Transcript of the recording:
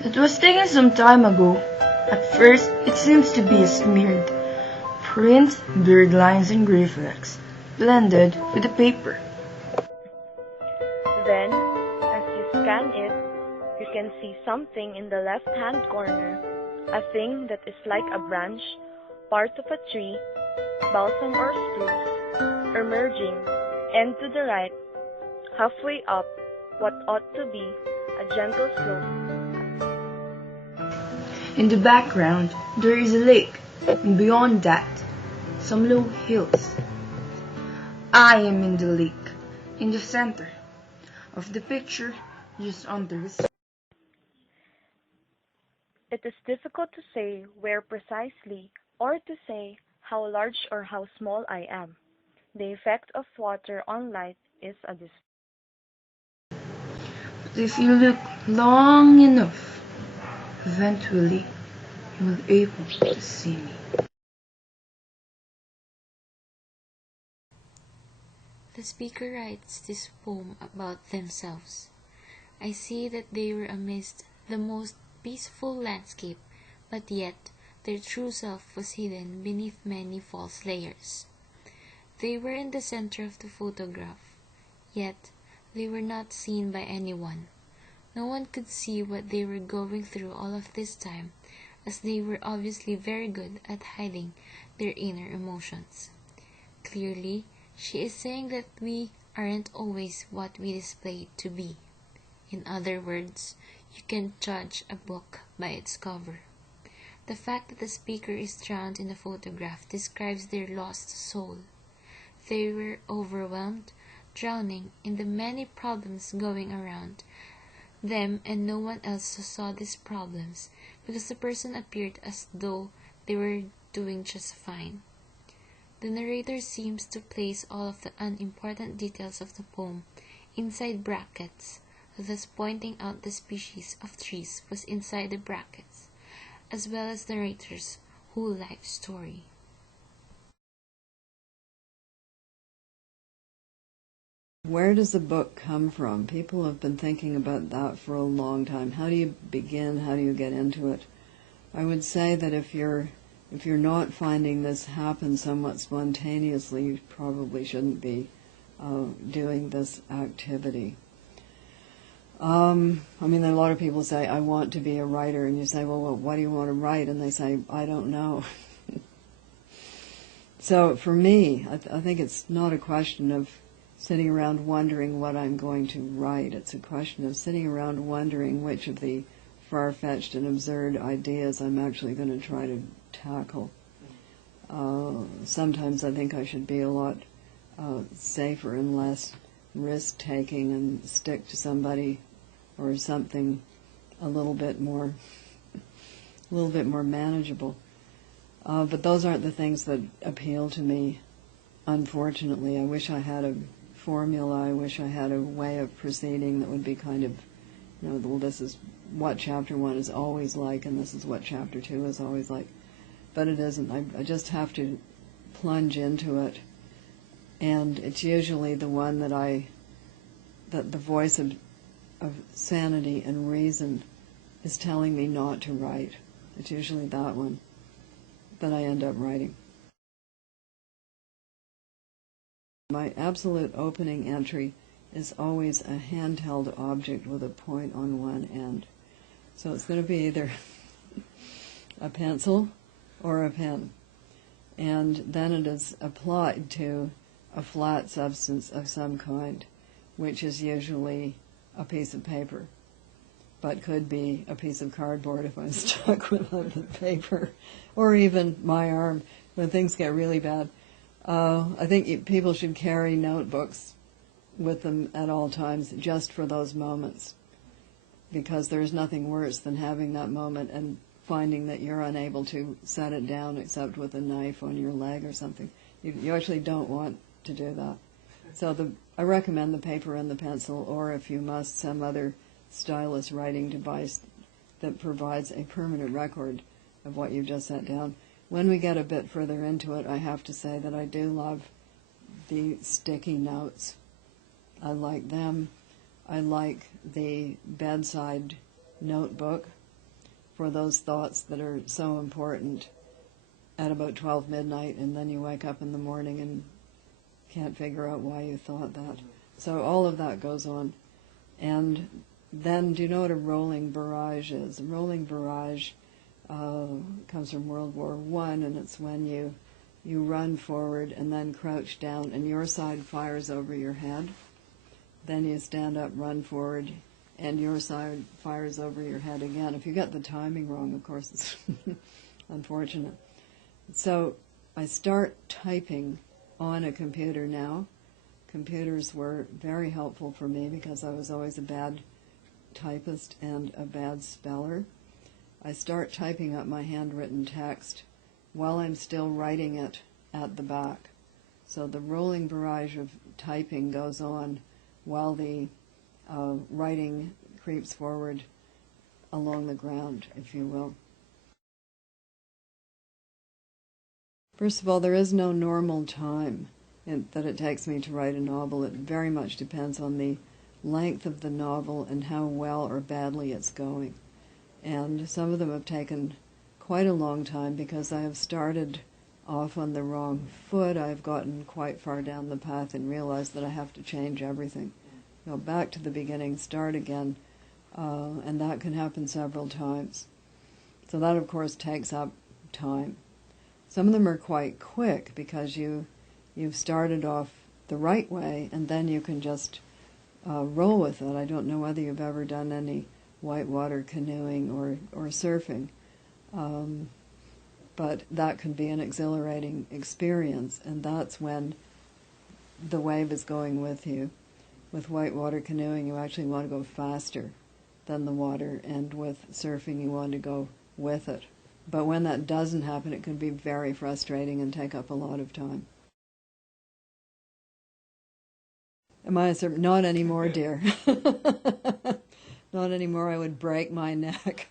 It was taken some time ago. At first, it seems to be a smeared print, blurred lines and gray flecks, blended with the paper. Then, as you scan it, you can see something in the left-hand corner, a thing that is like a branch, part of a tree, balsam or spruce, emerging, and to the right, halfway up, what ought to be a gentle slope. In the background, there is a lake, and beyond that, some low hills. I am in the lake, in the center of the picture, just under the sea. It is difficult to say where precisely, or to say how large or how small I am. The effect of water on light is a display. But if you look long enough, eventually you will be able to see me. The speaker writes this poem about themselves. I see that they were amidst the most peaceful landscape, but yet their true self was hidden beneath many false layers. They were in the center of the photograph, yet they were not seen by anyone. No one could see what they were going through all of this time, as they were obviously very good at hiding their inner emotions. Clearly, she is saying that we aren't always what we display it to be. In other words, you can't judge a book by its cover. The fact that the speaker is drowned in the photograph describes their lost soul. They were overwhelmed, drowning in the many problems going around them, and no one else saw these problems because the person appeared as though they were doing just fine. The narrator seems to place all of the unimportant details of the poem inside brackets, thus pointing out the species of trees was inside the brackets, as well as the narrator's whole life story. Where does the book come from? People have been thinking about that for a long time. How do you begin? How do you get into it? I would say that if you're not finding this happen somewhat spontaneously, you probably shouldn't be doing this activity. I mean, a lot of people say, I want to be a writer, and you say, well, what do you want to write? And they say, I don't know. So for me, I think it's not a question of sitting around wondering what I'm going to write. It's a question of sitting around wondering which of the far-fetched and absurd ideas I'm actually going to try to tackle. Sometimes I think I should be a lot safer and less risk-taking and stick to somebody or something a little bit more manageable. But those aren't the things that appeal to me, unfortunately. I wish I had a formula. I wish I had a way of proceeding that would be kind of, well, this is what chapter 1 is always like, and this is what chapter 2 is always like. But it isn't. I just have to plunge into it. And it's usually the one that the voice of sanity and reason is telling me not to write. It's usually that one that I end up writing. My absolute opening entry is always a handheld object with a point on one end. So it's going to be either a pencil or a pen. And then it is applied to a flat substance of some kind, which is usually a piece of paper, but could be a piece of cardboard if I'm stuck without the paper, or even my arm when things get really bad. I think people should carry notebooks with them at all times just for those moments, because there's nothing worse than having that moment and finding that you're unable to set it down except with a knife on your leg or something. You actually don't want to do that. So I recommend the paper and the pencil, or if you must, some other stylus writing device that provides a permanent record of what you've just set down. When we get a bit further into it, I have to say that I do love the sticky notes. I like them. I like the bedside notebook for those thoughts that are so important at about 12 midnight, and then you wake up in the morning and can't figure out why you thought that. So all of that goes on. And then, do you know what a rolling barrage is? A rolling barrage comes from World War I, and it's when you run forward and then crouch down, and your side fires over your head. Then you stand up, run forward, and your side fires over your head again. If you get the timing wrong, of course, it's unfortunate. So I start typing on a computer now. Computers were very helpful for me because I was always a bad typist and a bad speller. I start typing up my handwritten text while I'm still writing it at the back. So the rolling barrage of typing goes on while the writing creeps forward along the ground, if you will. First of all, there is no normal time that it takes me to write a novel. It very much depends on the length of the novel and how well or badly it's going. And some of them have taken quite a long time because I have started off on the wrong foot. I've gotten quite far down the path and realized that I have to change everything. Go back to the beginning, start again, and that can happen several times. So that, of course, takes up time. Some of them are quite quick because you've started off the right way, and then you can just roll with it. I don't know whether you've ever done any whitewater canoeing or surfing, but that can be an exhilarating experience, and that's when the wave is going with you. With whitewater canoeing, you actually want to go faster than the water, and with surfing, you want to go with it. But when that doesn't happen, it can be very frustrating and take up a lot of time. Am I a surfer? Not anymore, dear. Not anymore. I would break my neck.